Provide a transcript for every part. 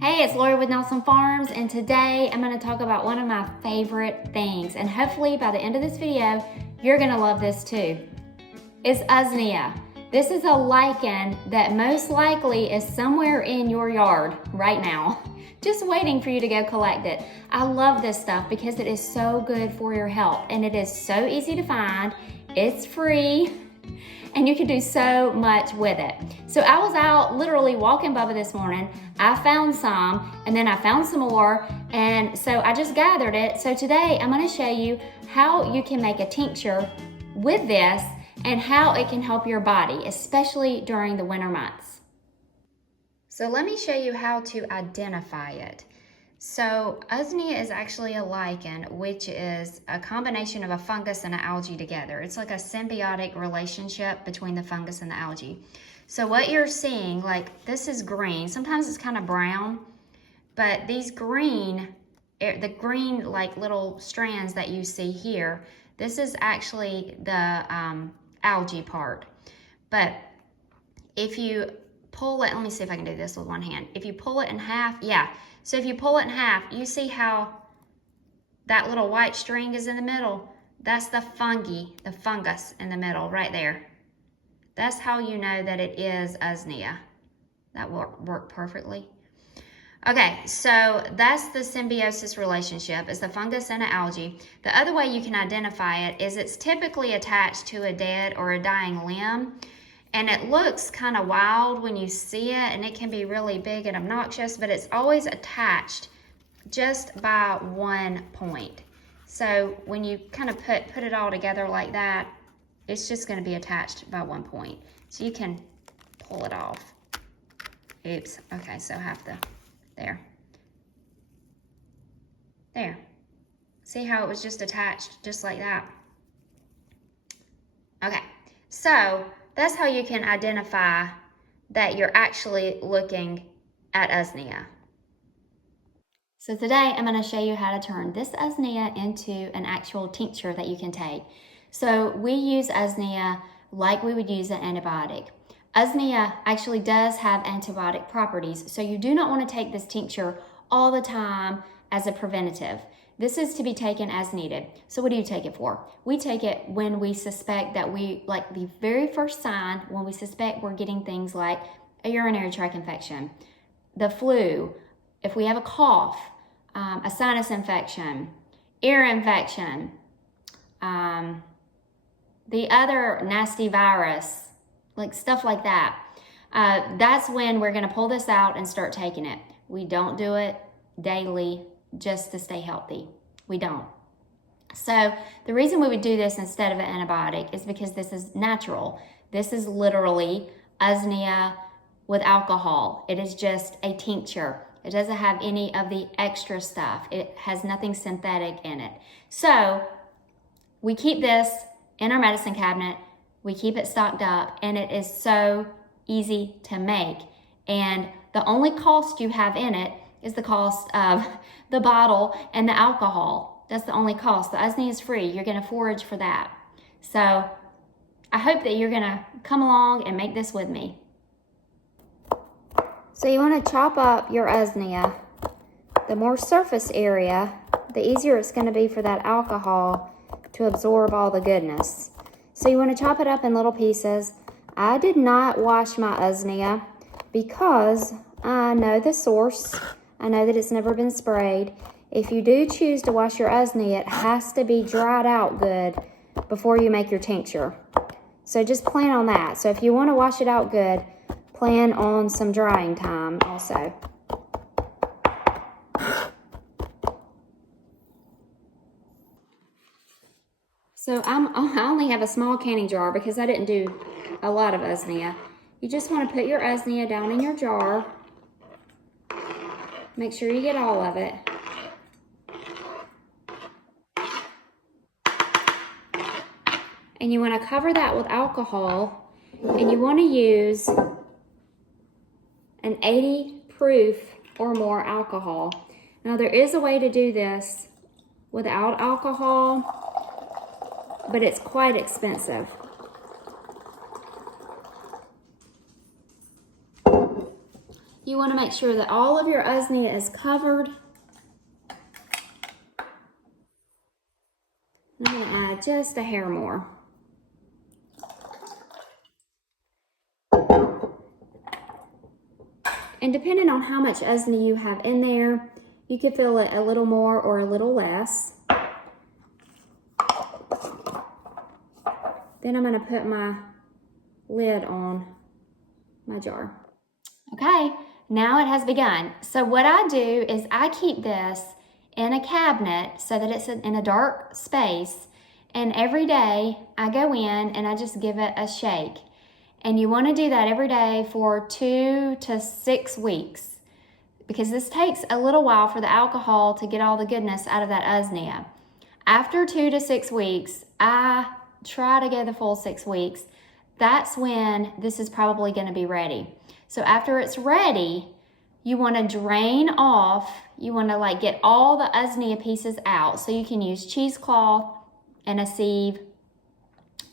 Hey, it's Lori with Nelson Farms, and today I'm going to talk about one of my favorite things, and hopefully by the end of this video, you're going to love this too. It's Usnea. This is a lichen that most likely is somewhere in your yard right now, just waiting for you to go collect it. I love this stuff because it is so good for your health, and it is so easy to find. It's free. And you can do so much with it. So I was out literally walking Bubba this morning. I found some, and then I found some more, and so I just gathered it. So today I'm gonna show you how you can make a tincture with this and how it can help your body, especially during the winter months. So let me show you how to identify it. So Usnea is actually a lichen, which is a combination of a fungus and an algae together. It's like a symbiotic relationship between the fungus and the algae. So what you're seeing, like this is green. Sometimes it's kind of brown, but these green, the green like little strands that you see here, this is actually the algae part. But if you pull it, let me see if I can do this with one hand. If you pull it in half, yeah. So if you pull it in half, you see how that little white string is in the middle? That's the fungus in the middle right there. That's how you know that it is Usnea. That worked perfectly. Okay, so that's the symbiosis relationship, is the fungus and the algae. The other way you can identify it is it's typically attached to a dead or a dying limb. And it looks kind of wild when you see it, and it can be really big and obnoxious, but it's always attached just by one point. So when you kind of put it all together like that, it's just going to be attached by one point. So you can pull it off. Oops. Okay, so there. See how it was just attached just like that? Okay, so that's how you can identify that you're actually looking at Usnea. So today I'm going to show you how to turn this Usnea into an actual tincture that you can take. So we use Usnea like we would use an antibiotic. Usnea actually does have antibiotic properties, so you do not want to take this tincture all the time as a preventative. This is to be taken as needed. So what do you take it for? We take it when we suspect that like the very first sign, when we suspect we're getting things like a urinary tract infection, the flu, if we have a cough, a sinus infection, ear infection, the other nasty virus, like stuff like that. That's when we're gonna pull this out and start taking it. We don't do it daily just to stay healthy. We don't. So the reason we would do this instead of an antibiotic is because this is natural. This is literally Usnea with alcohol. It is just a tincture. It doesn't have any of the extra stuff. It has nothing synthetic in it. So we keep this in our medicine cabinet. We keep it stocked up, and it is so easy to make. And the only cost you have in it is the cost of the bottle and the alcohol. That's the only cost. The Usnea is free. You're gonna forage for that. So I hope that you're gonna come along and make this with me. So you wanna chop up your Usnea. The more surface area, the easier it's gonna be for that alcohol to absorb all the goodness. So you wanna chop it up in little pieces. I did not wash my Usnea because I know the source. I know that it's never been sprayed. If you do choose to wash your Usnea, it has to be dried out good before you make your tincture. So just plan on that. So if you want to wash it out good, plan on some drying time also. So I only have a small canning jar because I didn't do a lot of Usnea. You just want to put your Usnea down in your jar. Make sure you get all of it. And you want to cover that with alcohol, and you want to use an 80 proof or more alcohol. Now there is a way to do this without alcohol, but it's quite expensive. You want to make sure that all of your Usnea is covered. I'm going to add just a hair more. And depending on how much Usnea you have in there, you could fill it a little more or a little less. Then I'm going to put my lid on my jar. Okay, now it has begun. So what I do is I keep this in a cabinet so that it's in a dark space, and every day I go in and I just give it a shake. And you want to do that every day for 2 to 6 weeks, because this takes a little while for the alcohol to get all the goodness out of that Usnea. After 2 to 6 weeks, I try to go the full 6 weeks. That's when this is probably going to be ready. So after it's ready, you want to drain off, you want to like get all the Usnea pieces out. So you can use cheesecloth and a sieve,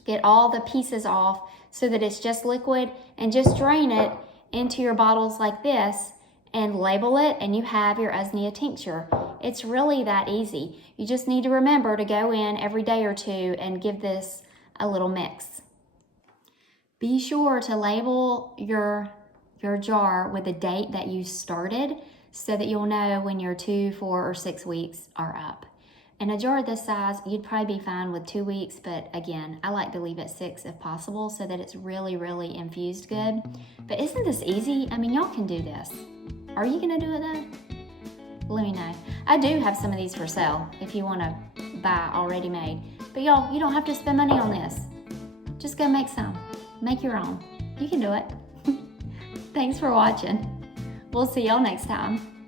get all the pieces off so that it's just liquid, and just drain it into your bottles like this and label it, and you have your Usnea tincture. It's really that easy. You just need to remember to go in every day or two and give this a little mix. Be sure to label your jar with the date that you started so that you'll know when your 2, 4, or 6 weeks are up. In a jar this size, you'd probably be fine with 2 weeks, but again, I like to leave it 6 if possible so that it's really, really infused good. But isn't this easy? I mean, y'all can do this. Are you gonna do it though? Let me know. I do have some of these for sale if you wanna buy already made. But y'all, you don't have to spend money on this. Just go make some. Make your own. You can do it. Thanks for watching. We'll see y'all next time.